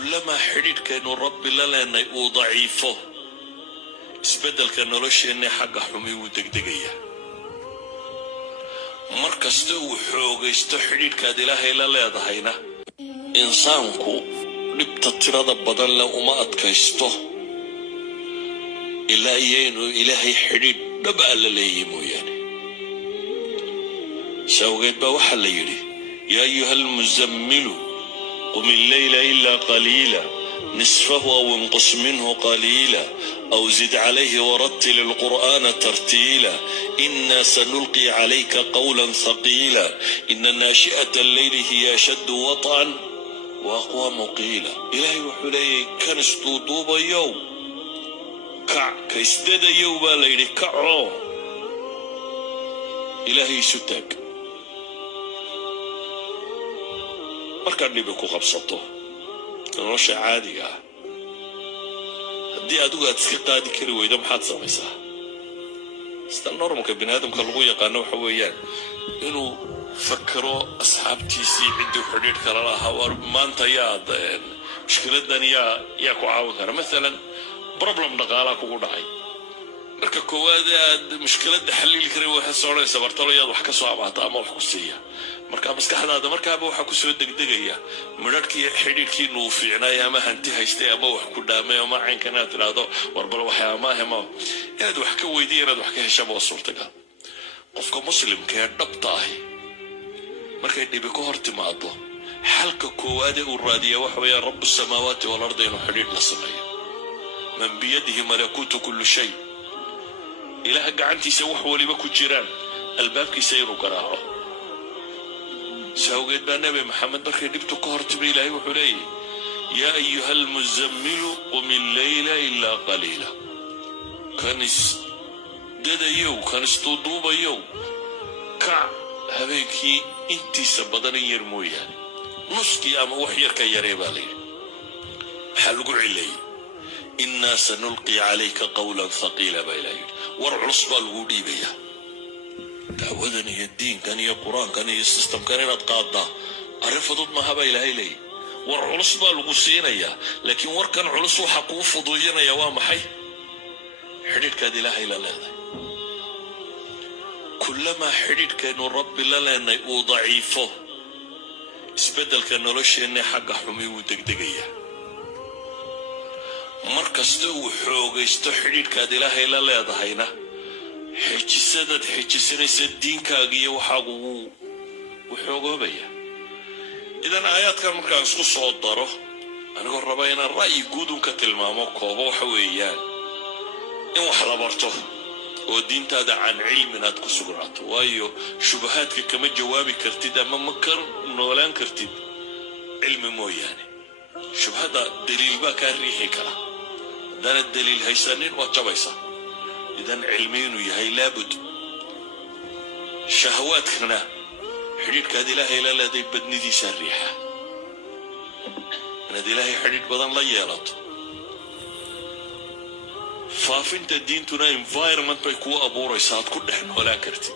كلما حديد كانوا رب لنا وضعيفه اسبدل كنولوش اني حق حمي ودقدقيه مركزته وحوغيستو حديد كاد الهي لا ليدهينا انسانكو لبتطرد بدل لو ما ادكيستو الا يينو الهي حديد دبا لليمو يعني سوغيت با waxa la yiri يا ايها المزمل قم الليل الا قليلا نصفه او انقص منه قليلا او زد عليه ورتل القرآن ترتيلا إنا سنلقي عليك قولا ثقيلا إن ناشئة الليل هي أشد وطئا وأقوى مقيلا إلهي وحلي كنستو دوبا يوم كع كيسدد يوبا ليلي كعو إلهي ستاك markaan dhibi ku qabsato nolosha caadiga ah haddii adigu aad iska qaadi kari weydo maxaad samaysaa sida normalka biniaadamka lagu yaqaano waxa weeyaan inuu fakaro asxaabtiisii ciddii xidhiidh kala lahaa war maanta yaad mushkiladan yaa ku caawin kara maalan problem dhaqaalaa kugu dhacay marka koowaad aad mushkiladda xalili kari waxaad soconaysa bartalo yaad wax ka soo amaata ama wax ku siiya marka maskaxdaada markaaba waxa ku soo degdegaya midhadhkii xidhiidhkii nuu fiicnay ama hanti haystay ama wax ku dhaamay ama caynkan aad tiraahdo warbal waxaa ma ahma inaad wax ka weydiin inaad wax ka heshaba waa suurtagal qofka muslimka ee dhabta ahi markay dhibi ka hor timaado xalka koowaad ee uu raadiya waxa weeyaan rabbu samaawaati wal ardi inuu xidhiidh la sameeyo man biyadihi malakuutu kulli shay ilaha gacantiisa wax waliba ku jiraan albaabkiisa inuu garaaco سوغيت بنبي محمد بركي دبتو كهرت بإلهي وحلي يا أيها المزمل قم الليل إلا قليلا كانس دادا يو كانس تضوبا يو كع هبيكي انتي سبضاني يرمو يعني نسكي أما وحيرك يريبا لي حلقوا علي إنا سنلقي عليك قولا ثقيلا بإلهي ورعص بالغودي بيا دعوذن هي الدين كان هي القرآن كان هي السيستم كان هي القاعدة عرف ضد ما هبا إلهي لي والعلص بالغسين يا لكن وركن علص وحقوف فضويين يا وامحي حديد كاد إلهي لا كلما حديد كانوا رب لنا وضعيفه اسبدل كنولوش اني حق حمي ودقدقيه مركزته وحوغيستو حديد كاد إلهي لا ليدهينا حجسدت حجسنيس الدين كاغي وحاغو وحوغوبيا اذا آيات كان مركان اسكو سو دارو انا رباينا الراي غودون كتلمامو كوبو وحويان ان wax la barto oo diintaada aan cilminaad ku sugnaato waayo shubahaadka kama jawaabi kartid ama ma kar noolaan kartid cilmi mooyaane shubhada daliil ba ka riixi kara dana daliil haysanin waa jabaysa إذن علمين يهي لابد شهواتنا حديد كاد إلهي لا لدي بدني دي سريحة أنا دي إلهي حديد بدن لا يالط فافنت الدين تنا environment بيكو أبو ريسات كل حين ولا كرتد